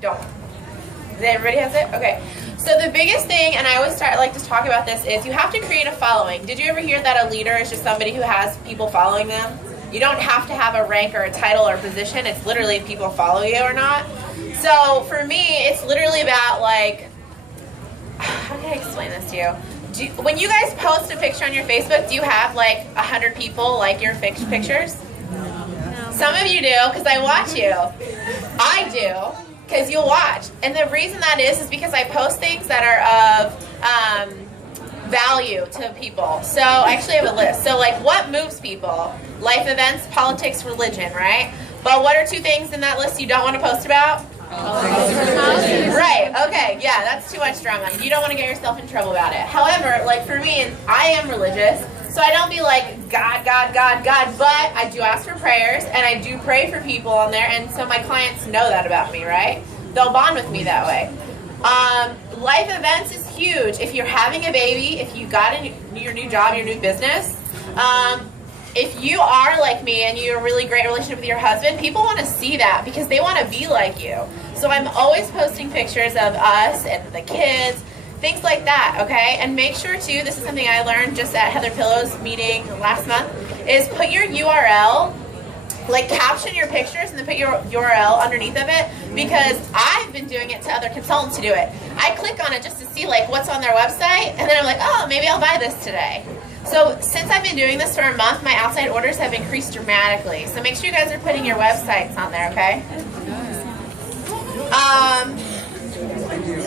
Don't. Everybody has it? Okay. So the biggest thing, and I always like to talk about this, is you have to create a following. Did you ever hear that a leader is just somebody who has people following them? You don't have to have a rank or a title or position. It's literally if people follow you or not. So for me, it's literally about like, how can I explain this to you? When you guys post a picture on your Facebook, do you have like 100 people like your pictures? No. Some of you do, because I watch you. I do. Because you'll watch. And the reason that is because I post things that are of value to people. So I actually have a list. So like what moves people? Life events, politics, religion, right? But what are two things in that list you don't want to post about? Right, okay, yeah, that's too much drama. You don't want to get yourself in trouble about it. However, like for me, I am religious, so I don't be like, God, God, God, God, but I do ask for prayers, and I do pray for people on there, and so my clients know that about me, right? They'll bond with me that way. Life events is huge. If you're having a baby, if you got your new job, your new business, if you are like me and you have a really great relationship with your husband, people want to see that because they want to be like you. So I'm always posting pictures of us and the kids, things like that, okay? And make sure too, this is something I learned just at Heather Pillow's meeting last month, is put your URL, like caption your pictures and then put your URL underneath of it, because I've been doing it to other consultants to do it. I click on it just to see like what's on their website, and then I'm like, oh, maybe I'll buy this today. So since I've been doing this for a month, my outside orders have increased dramatically. So make sure you guys are putting your websites on there, okay?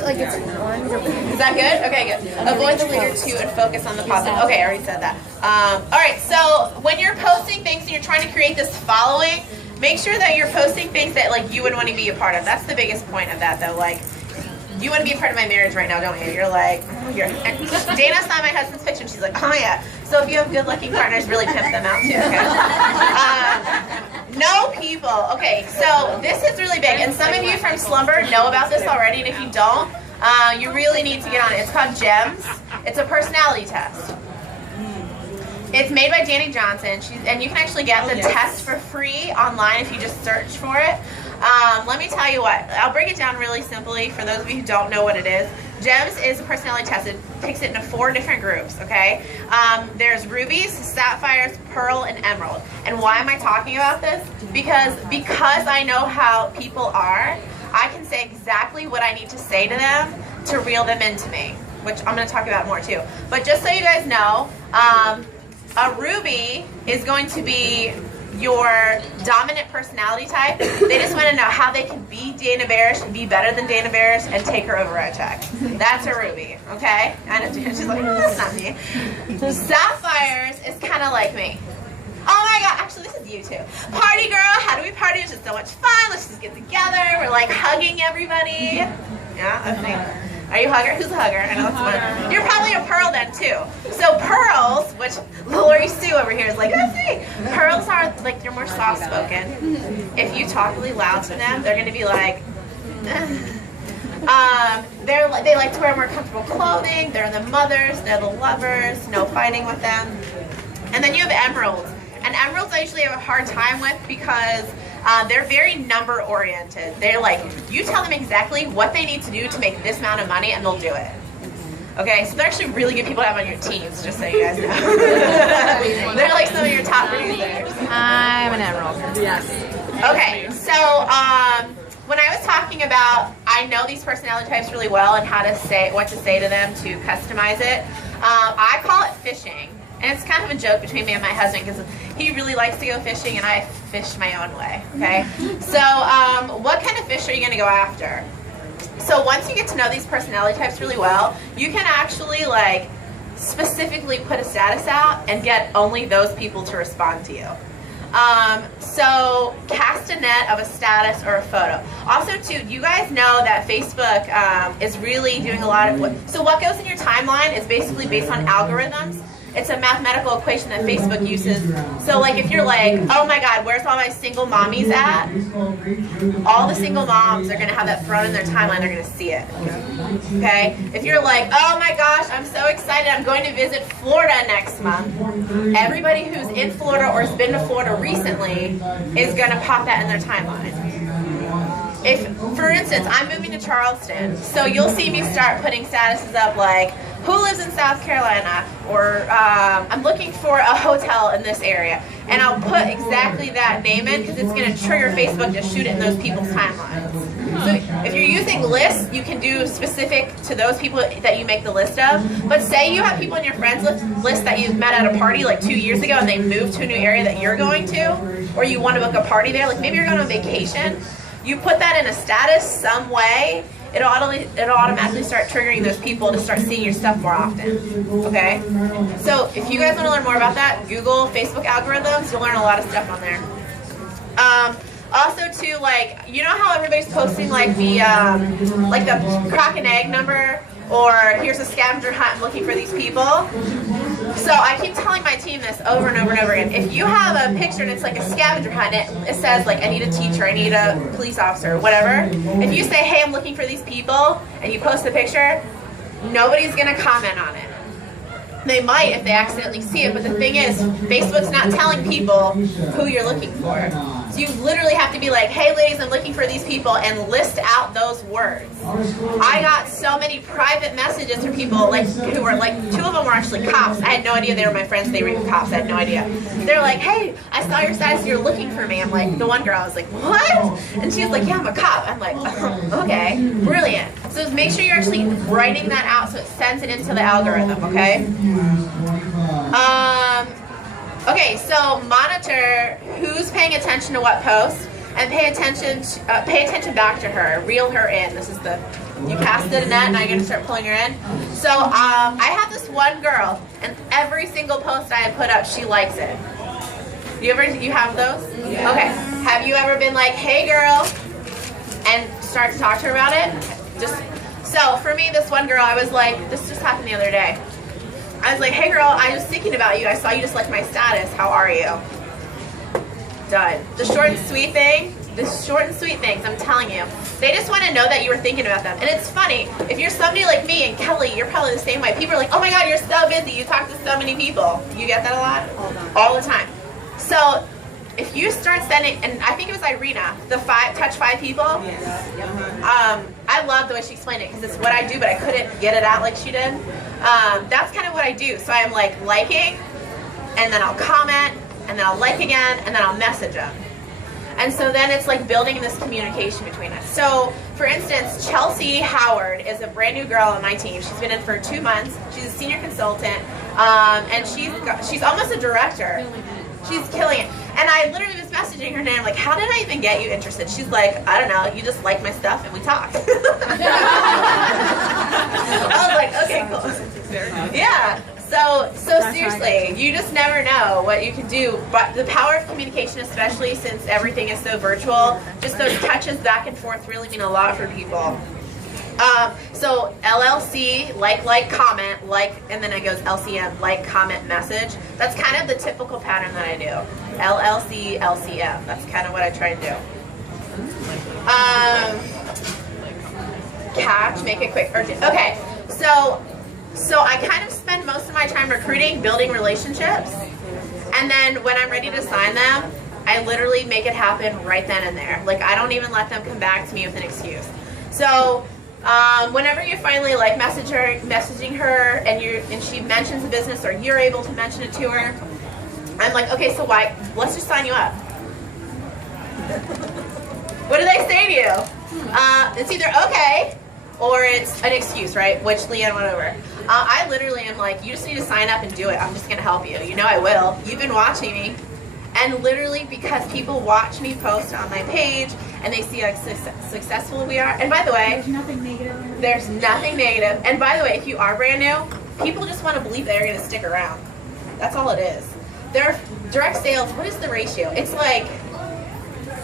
Like it's wonderful. Is that good? Okay, good. Avoid the leader too and focus on the positive. Okay, I already said that. All right, so when you're posting things and you're trying to create this following, make sure that you're posting things that like you would want to be a part of. That's the biggest point of that, though. Like, you want to be a part of my marriage right now, don't you? You're like, oh, and Dana saw my husband's picture and she's like, oh yeah. So if you have good looking partners, really pimp them out too, okay? Know people. Okay, so this is really big. And some of you from Slumber know about this already, and if you don't, you really need to get on it. It's called GEMS. It's a personality test. It's made by Danny Johnson, and you can actually get the test for free online if you just search for it. Let me tell you what, I'll break it down really simply for those of you who don't know what it is. GEMS is a personality test. It takes it into 4 different groups, okay? There's rubies, sapphires, pearl, and emerald. And why am I talking about this? Because I know how people are, I can say exactly what I need to say to them to reel them into me, which I'm going to talk about more too. But just so you guys know, a ruby is going to be your dominant personality type. They just want to know how they can be Dana Barish, be better than Dana Barish, and take her over at check. That's a ruby, okay? And she's like, oh, that's not me. Sapphires is kind of like me. Oh my God, actually this is you too. Party girl, how do we party? It's just so much fun. Let's just get together. We're like hugging everybody. Yeah, okay. Are you a hugger? Who's a hugger? I know that's one. You're probably a pearl then too. So pearls, which Lori Sue over here is like, that's me. Pearls are like, they're more soft spoken. If you talk really loud to them, they're gonna be like, they like to wear more comfortable clothing. They're the mothers, they're the lovers, no fighting with them. And then you have emeralds. And emeralds I usually have a hard time with because they're very number oriented. They're like, you tell them exactly what they need to do to make this amount of money and they'll do it. Okay, so they're actually really good people to have on your teams, just so you guys know. They're like some of your top producers. I'm an emerald. Yes. Okay, so when I was talking about, I know these personality types really well and how to say, what to say to them to customize it, I call it fishing. And it's kind of a joke between me and my husband because he really likes to go fishing and I fish my own way, okay? So what kind of fish are you going to go after? So once you get to know these personality types really well, you can actually like specifically put a status out and get only those people to respond to you. So cast a net of a status or a photo. Also too, you guys know that Facebook is really doing a lot of what goes in your timeline is basically based on algorithms. It's a mathematical equation that Facebook uses. So like if you're like, oh my God, where's all my single mommies at? All the single moms are gonna have that thrown in their timeline, they're gonna see it. Okay? If you're like, oh my gosh, I'm so excited, I'm going to visit Florida next month. Everybody who's in Florida or has been to Florida recently is gonna pop that in their timeline. if, for instance, I'm moving to Charleston, so you'll see me start putting statuses up like, who lives in South Carolina, or I'm looking for a hotel in this area, and I'll put exactly that name in because it's going to trigger Facebook to shoot it in those people's timelines. So if you're using lists, you can do specific to those people that you make the list of. But say you have people in your friends list that you met at a party like 2 years ago and they moved to a new area that you're going to, or you want to book a party there, like maybe you're going on vacation, you put that in a status some way, it'll automatically start triggering those people to start seeing your stuff more often, okay? So if you guys want to learn more about that, Google Facebook algorithms, you'll learn a lot of stuff on there. Also too, like, you know how everybody's posting like the crack an egg number, or here's a scavenger hunt, I'm looking for these people? So I keep telling my team this over and over and over again. If you have a picture and it's like a scavenger hunt, and it says like, I need a teacher, I need a police officer, whatever. If you say, hey, I'm looking for these people, and you post the picture, nobody's gonna comment on it. They might if they accidentally see it, but the thing is, Facebook's not telling people who you're looking for. So you literally have to be like, hey ladies, I'm looking for these people, and list out those words. I got so many private messages from people like who were like, 2 of them were actually cops. I had no idea they were my friends, they were even cops, I had no idea. They're like, hey, I saw your status, you're looking for me. I'm like, the one girl, I was like, what? And she's like, yeah, I'm a cop. I'm like, okay, brilliant. So just make sure you're actually writing that out so it sends it into the algorithm, okay? Okay, so monitor who's paying attention to what posts, and pay attention back to her. Reel her in. This is the, you casted a net, now you're gonna start pulling her in. So I have this one girl, and every single post I put up, she likes it. You have those? Yeah. Okay. Have you ever been like, hey girl, and start to talk to her about it? So for me, this one girl, I was like, this just happened the other day. I was like, hey girl, I was thinking about you. I saw you just liked my status. How are you? Done. The short and sweet things, I'm telling you. They just want to know that you were thinking about them. And it's funny, if you're somebody like me and Kelly, you're probably the same way. People are like, oh my God, you're so busy. You talk to so many people. You get that a lot? All the time. So if you start sending, and I think it was Irina, the touch 5 people. I love the way she explained it because it's what I do, but I couldn't get it out like she did. That's kind of what I do. So I'm like liking, and then I'll comment, and then I'll like again, and then I'll message them. And so then it's like building this communication between us. So for instance, Chelsea Howard is a brand new girl on my team. She's been in for 2 months. She's a senior consultant, and she's almost a director. She's killing it. And I literally was messaging her and I'm like, how did I even get you interested? She's like, I don't know, you just like my stuff and we talk. I was like, okay, cool. Yeah. So seriously, you just never know what you can do. But the power of communication, especially since everything is so virtual, just those touches back and forth really mean a lot for people. So LLC, like, comment, and then it goes LCM, like, comment, message. That's kind of the typical pattern that I do. LLC, LCM. That's kind of what I try to do. Catch, make it quick, urgent. Okay, so I kind of spend most of my time recruiting, building relationships, and then when I'm ready to sign them, I literally make it happen right then and there. Like, I don't even let them come back to me with an excuse. So whenever you finally like messaging her and she mentions a business or you're able to mention it to her, I'm like, okay, so why? Let's just sign you up. What do they say to you? It's either okay or it's an excuse, right? Which Leanne went over. I literally am like, you just need to sign up and do it. I'm just going to help you. You know I will. You've been watching me. And literally because people watch me post on my page and they see how successful we are. And by the way, there's nothing negative. There's nothing negative. And by the way, if you are brand new, people just want to believe they're going to stick around. That's all it is. Their direct sales, what is the ratio? It's like,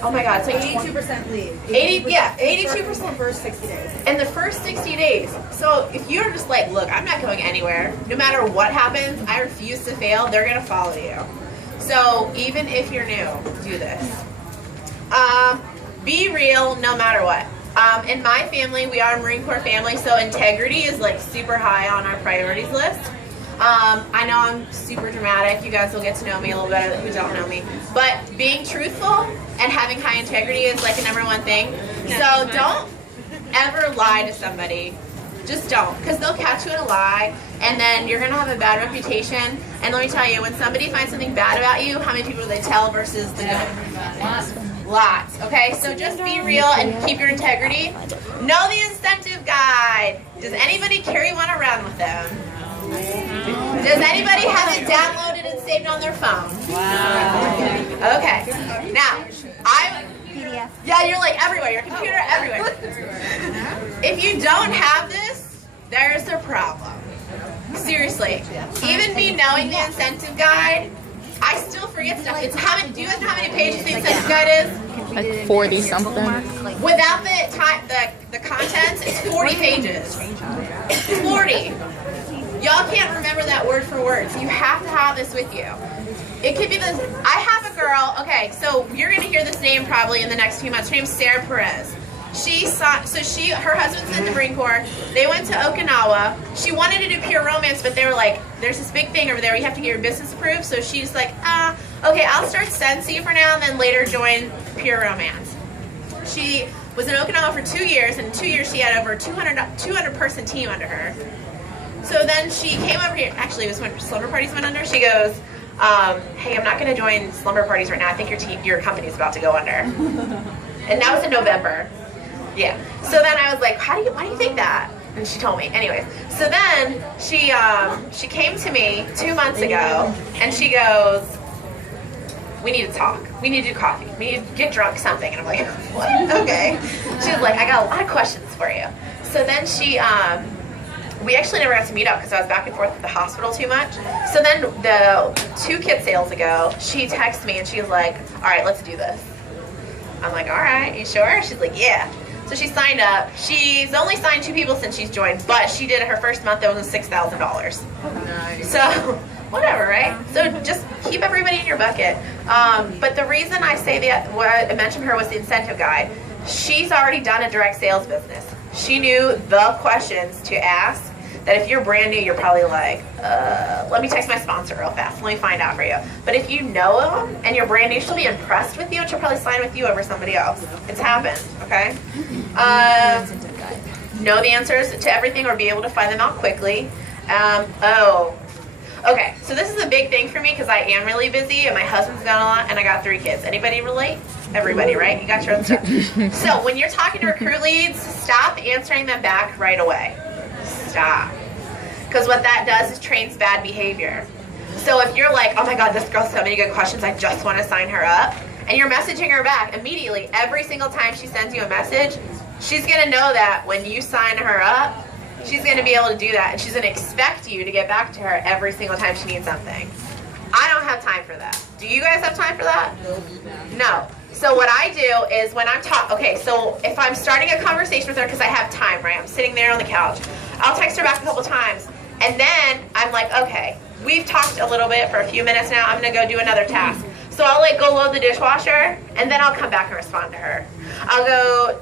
oh my God, it's like 82% lead. 82%. First 60 days. In the first 60 days. So if you're just like, look, I'm not going anywhere. No matter what happens, I refuse to fail. They're going to follow you. So even if you're new, do this. Be real no matter what. In my family, we are a Marine Corps family, so integrity is like super high on our priorities list. I know I'm super dramatic. You guys will get to know me a little better than who don't know me. But being truthful and having high integrity is like a #1 thing. So don't ever lie to somebody. Just don't, because they'll catch you in a lie, and then you're gonna have a bad reputation. And let me tell you, when somebody finds something bad about you, how many people do they tell versus the good? Lots. Okay, so just be real and keep your integrity. Know the incentive guide. Does anybody carry one around with them? Does anybody have it downloaded and saved on their phone? Wow. Okay. Now, yeah, you're like everywhere. Your computer everywhere. If you don't have this, there's a problem. Seriously. Even me knowing the incentive guide, I still forget stuff. It's how many? Do you guys know how many pages the incentive guide is? Like 40 something. Without the time, the contents, it's 40 pages. 40. Y'all can't remember that word for word, so you have to have this with you. It could be this. I have a girl. Okay, so you're gonna hear this name probably in the next few months. Her name's Sarah Perez. Her husband's in the Marine Corps. They went to Okinawa. She wanted to do pure romance, but they were like, there's this big thing over there. You have to get your business approved. So she's like, okay, I'll start Sensi for now and then later join pure romance. She was in Okinawa for 2 years, and in 2 years she had over 200 person team under her. So then she came over here. Actually, it was when slumber parties went under. She goes, hey, I'm not going to join slumber parties right now. I think your company's about to go under. And that was in November. Yeah. So then I was like, why do you think that? And she told me. Anyways, so then she came to me 2 months ago, and she goes, we need to talk. We need to do coffee. We need to get drunk, something. And I'm like, what? Okay. She was like, I got a lot of questions for you. So then we actually never got to meet up because I was back and forth at the hospital too much. So then the 2 kit sales ago, she texted me and she was like, all right, let's do this. I'm like, all right, you sure? She's like, yeah. So she signed up. She's only signed 2 people since she's joined, but she did it her first month. That was $6,000. Nice. So whatever, right? So just keep everybody in your bucket. But the reason I say that, what I mentioned her was the incentive guide. She's already done a direct sales business. She knew the questions to ask. That if you're brand new, you're probably like, let me text my sponsor real fast. Let me find out for you. But if you know them and you're brand new, she'll be impressed with you and she'll probably sign with you over somebody else. It's happened, okay? Know the answers to everything or be able to find them out quickly. Okay, so this is a big thing for me because I am really busy and my husband's gone a lot and I got 3 kids. Anybody relate? Everybody, right? You got your own stuff. So when you're talking to recruit leads, stop answering them back right away. Stop. Because what that does is trains bad behavior. So if you're like, oh my God, this girl's so many good questions, I just want to sign her up, and you're messaging her back immediately, every single time she sends you a message, she's going to know that when you sign her up, she's going to be able to do that, and she's going to expect you to get back to her every single time she needs something. I don't have time for that. Do you guys have time for that? No. So what I do is when I'm okay, so if I'm starting a conversation with her because I have time, right? I'm sitting there on the couch. I'll text her back a couple times. And then I'm like, okay, we've talked a little bit for a few minutes now. I'm going to go do another task. So I'll like go load the dishwasher and then I'll come back and respond to her. I'll go,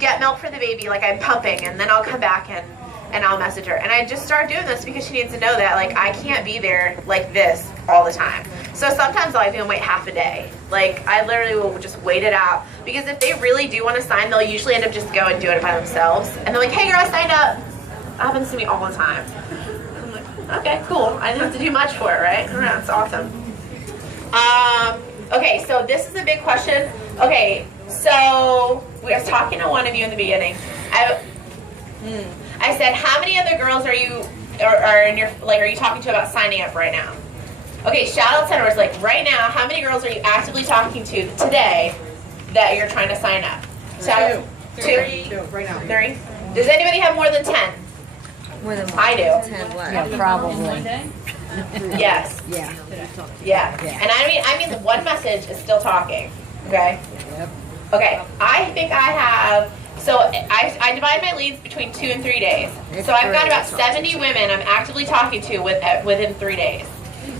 get milk for the baby, like I'm pumping, and then I'll come back and I'll message her. And I just start doing this because she needs to know that like I can't be there like this all the time. So sometimes I'll even wait half a day. Like I literally will just wait it out because if they really do want to sign, they'll usually end up just going and doing it by themselves. And they're like, hey girl, I signed up. That happens to me all the time. I'm like, okay, cool. I didn't have to do much for it, right? That's awesome. Okay, so this is a big question. Okay, so we were talking to one of you in the beginning. I said, how many other girls are you talking to about signing up right now? Okay, shout out centers, like right now, how many girls are you actively talking to today that you're trying to sign up? Shout 2? Right now. 3? Does anybody have more than 10? More than I do. 10 what? Yeah, probably. Yes. Yeah. And I mean, the one message is still talking. Okay. Yep. Okay. I think I have. So I divide my leads between 2 and 3 days. So I've got about 70 women I'm actively talking to within 3 days.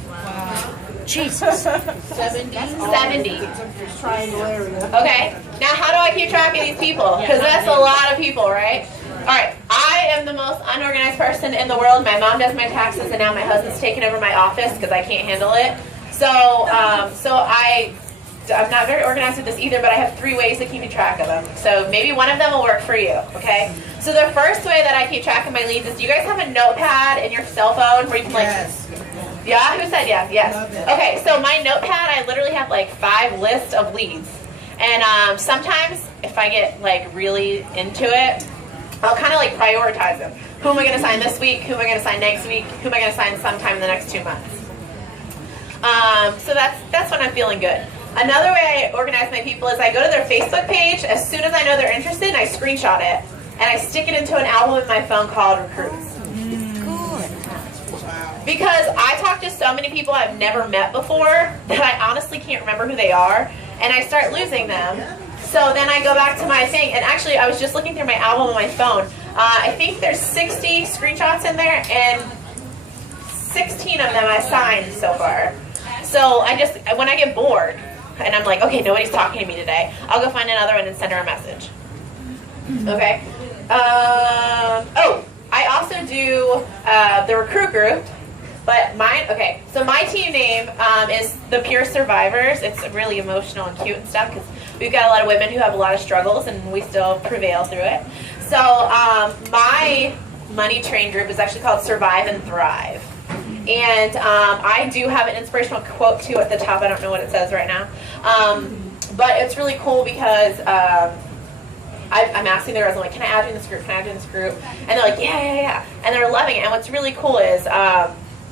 Wow. Jesus. 70. Okay. Now, how do I keep track of these people? Because that's a lot of people, right? All right. I am the most unorganized person in the world. My mom does my taxes, and now my husband's taken over my office because I can't handle it. So I I'm not very organized with this either, but I have 3 ways of keeping track of them. So maybe one of them will work for you, okay? So the first way that I keep track of my leads is, do you guys have a notepad in your cell phone where you can like, yeah, who said yes? Yes. Okay, so my notepad, I literally have like 5 lists of leads. And sometimes if I get like really into it, I'll kind of like prioritize them. Who am I going to sign this week? Who am I going to sign next week? Who am I going to sign sometime in the next 2 months? So that's when I'm feeling good. Another way I organize my people is I go to their Facebook page. As soon as I know they're interested, I screenshot it. And I stick it into an album in my phone called Recruits. Because I talk to so many people I've never met before that I honestly can't remember who they are. And I start losing them. So then I go back to my thing. And actually, I was just looking through my album on my phone. I think there's 60 screenshots in there. And 16 of them I signed so far. So when I get bored, and I'm like, okay, nobody's talking to me today, I'll go find another one and send her a message. Okay? Oh, I also do the recruit group, but so my team name is the Pure Survivors. It's really emotional and cute and stuff because we've got a lot of women who have a lot of struggles and we still prevail through it. So my money train group is actually called Survive and Thrive. And I do have an inspirational quote too at the top. I don't know what it says right now. But it's really cool because I'm asking the girls, I'm like, can I add you in this group? Can I add you in this group? And they're like, yeah. And they're loving it. And what's really cool is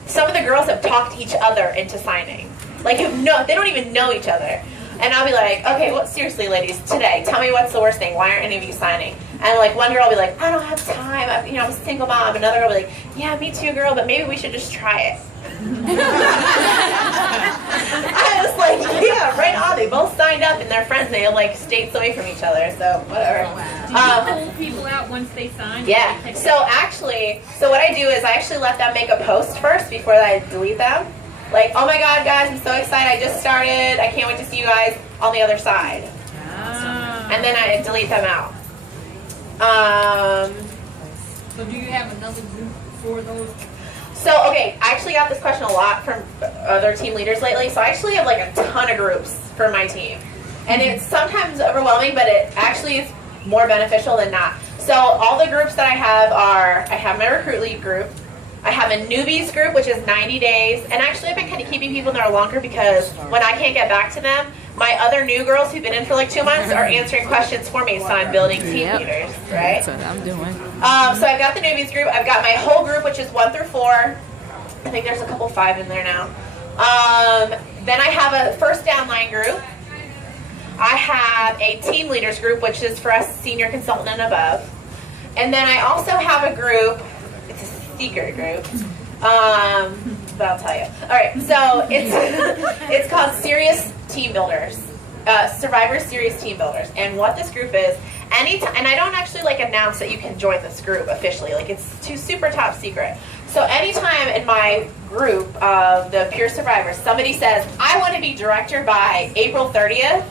some of the girls have talked each other into signing. Like, they don't even know each other. And I'll be like, okay, well, seriously, ladies, today, tell me what's the worst thing. Why aren't any of you signing? And like one girl will be like, I don't have time. I'm a single mom. Another girl will be like, yeah, me too, girl, but maybe we should just try it. I was like, yeah, right on. They both signed up and they're friends. They like states away from each other, so whatever. Do you pull people out once they sign? Yeah. So what I do is I actually let them make a post first before I delete them. Like, oh my God, guys, I'm so excited. I just started. I can't wait to see you guys on the other side. And then I delete them out. So do you have another group for those? So, okay, I actually got this question a lot from other team leaders lately. So I actually have like a ton of groups for my team. And it's sometimes overwhelming, but it actually is more beneficial than not. So all the groups that I have my recruit lead group. I have a newbies group, which is 90 days. And actually, I've been kind of keeping people there longer because when I can't get back to them, my other new girls who've been in for like 2 months are answering questions for me. So I'm building team leaders, right? That's what I'm doing. So I've got the newbies group. I've got my whole group, which is 1 through 4. I think there's a couple 5 in there now. Then I have a first downline group. I have a team leaders group, which is for us senior consultant and above. And then I also have a group. It's a secret group, but I'll tell you. All right, so it's called Serious Team Builders, Survivor Serious Team Builders. And what this group is, and I don't actually like announce that you can join this group officially. Like it's super top secret. So anytime in my group of the Pure Survivors, somebody says, I want to be director by April 30th,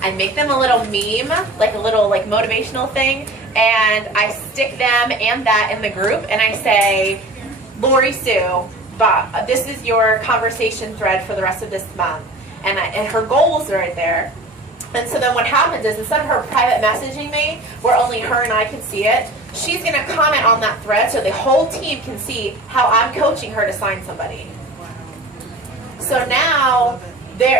I make them a little meme, like a little like motivational thing, and I stick them and that in the group, and I say, Lori Sue, Bob, this is your conversation thread for the rest of this month, and her goals are right there. And so then what happens is instead of her private messaging me, where only her and I can see it, she's going to comment on that thread so the whole team can see how I'm coaching her to sign somebody. So now,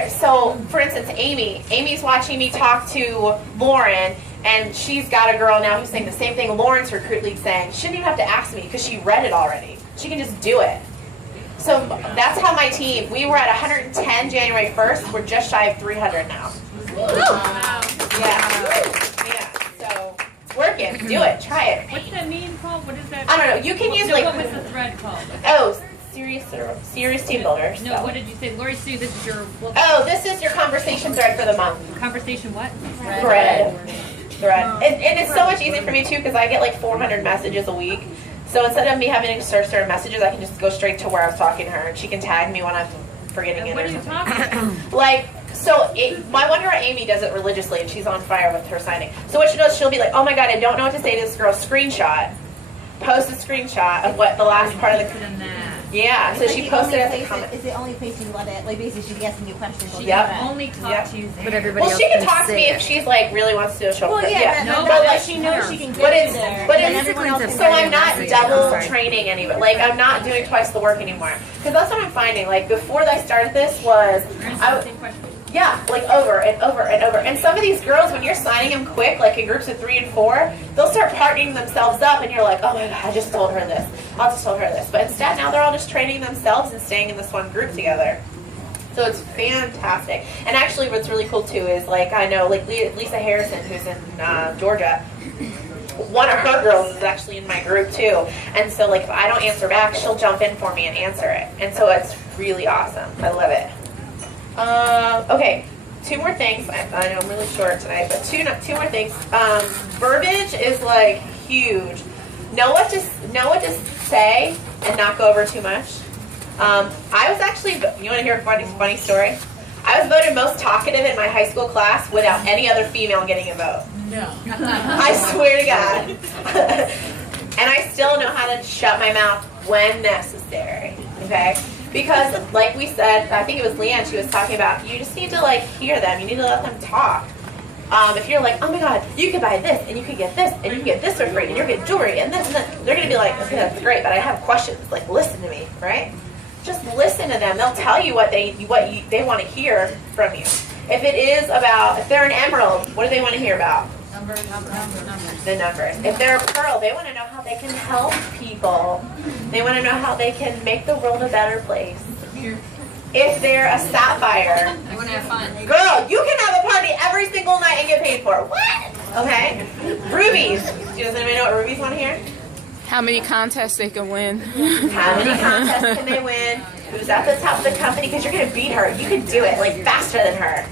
so for instance, Amy's watching me talk to Lauren, and she's got a girl now who's saying the same thing Lauren's recruit lead saying. She shouldn't even have to ask me because she read it already. She can just do it. So that's how my team, we were at 110 January 1st. We're just shy of 300 now. Wow. Yeah. So working. Do it. Try it. What's that meme called? What is that? I don't know. You can use so like. What was the thread called? Oh, serious team builders. No, so. what did you say? Lori Sue, this is your... Oh, this is your conversation thread for the month. Conversation what? Thread. And it's so much easier for me too because I get like 400 messages a week. So instead of me having to search her messages, I can just go straight to where I'm talking to her, and she can tag me when I'm forgetting it What or are you something. talking about? Like, so my one girl Amy does it religiously, and she's on fire with her signing. So what she does, she'll be like, oh my God, I don't know what to say to this girl. Screenshot. Post a screenshot of what the last part of the... Than that. Yeah, so she posted at the comment. It's the only place you let it. Like basically, she's asking you questions. She'll Yep. do that. Only talk Yep. to you there. But everybody Well, else she can can talk to see me it. if she's like really wants to show. Well, yeah, No, but but like like, she knows she can get but you it's there. but and it's everyone else can so I'm get not you. double training anybody. Like I'm not doing twice the work anymore. Because that's what I'm finding. Like before I started this was I. Same question. Yeah, like over and over and over. And some of these girls, when you're signing them quick, like in groups of 3 and 4, they'll start partnering themselves up, and you're like, oh my god, I just told her this. I just told her this. But instead, now they're all just training themselves and staying in this one group together. So it's fantastic. And actually, what's really cool too is like I know like Lisa Harrison, who's in Georgia. One of her girls is actually in my group too, and so like if I don't answer back, she'll jump in for me and answer it. And so it's really awesome. I love it. Okay, 2 more things. I know I'm really short tonight, but two more things. Verbiage is like huge. Know what to say and not go over too much. I was actually, you want to hear a funny story? I was voted most talkative in my high school class without any other female getting a vote. No. I swear to God. And I still know how to shut my mouth when necessary. Okay? Because, like we said, I think it was Leanne, she was talking about, you just need to, like, hear them. You need to let them talk. If you're like, oh my god, you could buy this, and you could get this, and you can get this for free, and you're getting jewelry, and this, they're going to be like, okay, that's great, but I have questions. Like, listen to me, right? Just listen to them. They'll tell you what they want to hear from you. If it is about, if they're an emerald, what do they want to hear about? Numbers. The numbers. If they're a pearl, they want to know how they can help people. They want to know how they can make the world a better place. If they're a sapphire, You want to have fun. girl, you can have a party every single night and get paid for it. What? Okay. Rubies. Does anybody know what rubies want to hear? How many contests they can win? How many contests can they win? Who's at the top of the company? Because you're going to beat her. You can do it like faster than her.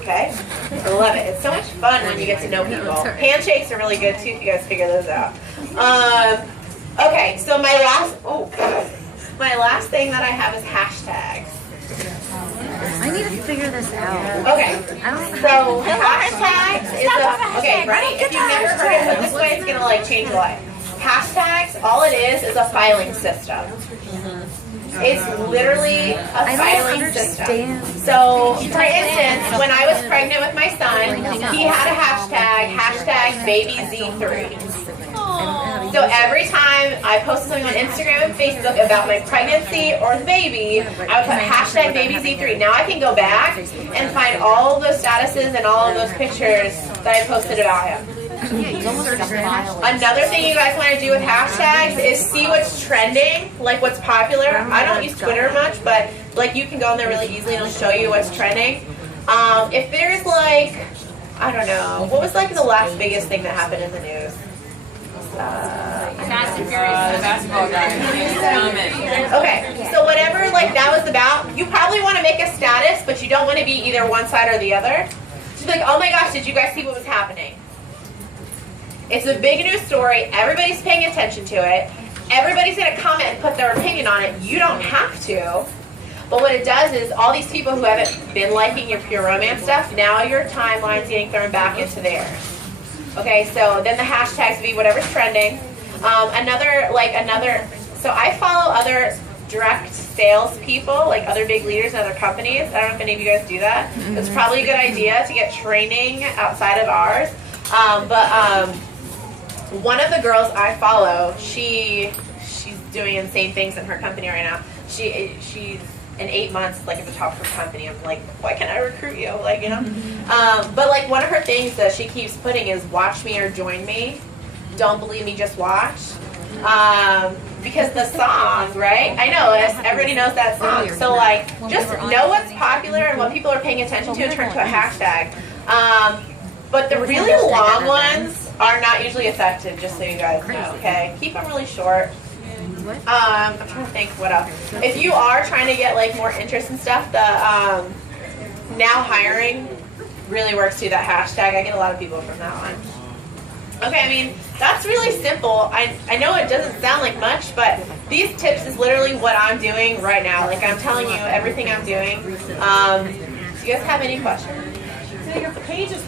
Okay? I love it. It's so much fun when you get to know people. Handshakes are really good too if you guys figure those out. Okay, so my last thing that I have is hashtags. I need to figure this out. Okay, so hashtags is okay, ready? If you've never heard it this way, it's gonna like change your life. Hashtags, all it is a filing system. It's literally a filing system. So, for instance, when I was pregnant with my son, he had a hashtag #BabyZ3. So every time I posted something on Instagram and Facebook about my pregnancy or the baby, I would put #BabyZ3. Now I can go back and find all of those statuses and all of those pictures that I posted about him. Another thing you guys want to do with hashtags is see what's trending, like what's popular. I don't use Twitter much, but like you can go on there really easily and it'll show you what's trending. If there's like, I don't know, what was like the last biggest thing that happened in the news? Fast and Furious, the basketball guy. Okay, so whatever like that was about, you probably want to make a status, but you don't want to be either one side or the other. Just be like, oh my gosh, did you guys see what was happening? It's a big news story. Everybody's paying attention to it. Everybody's going to comment and put their opinion on it. You don't have to. But what it does is all these people who haven't been liking your Pure Romance stuff, now your timeline's getting thrown back into theirs. Okay, so then the hashtags be whatever's trending. So I follow other direct sales people, like other big leaders in other companies. I don't know if any of you guys do that. It's probably a good idea to get training outside of ours. One of the girls I follow, she's doing insane things in her company right now. She's in 8 months, like at the top of her company. I'm like, why can't I recruit you? Like, you know. But like one of her things that she keeps putting is watch me or join me. Don't believe me, just watch. Because the song, right? I know everybody knows that song. So like, just know what's popular and what people are paying attention to and turn to a hashtag. But the really long ones are not usually effective, just so you guys know, okay? Keep them really short. I'm trying to think what else. If you are trying to get like more interest and stuff, the now hiring really works too, that hashtag. I get a lot of people from that one. Okay, I mean, that's really simple. I know it doesn't sound like much, but these tips is literally what I'm doing right now. Like I'm telling you everything I'm doing. Do you guys have any questions? So your page is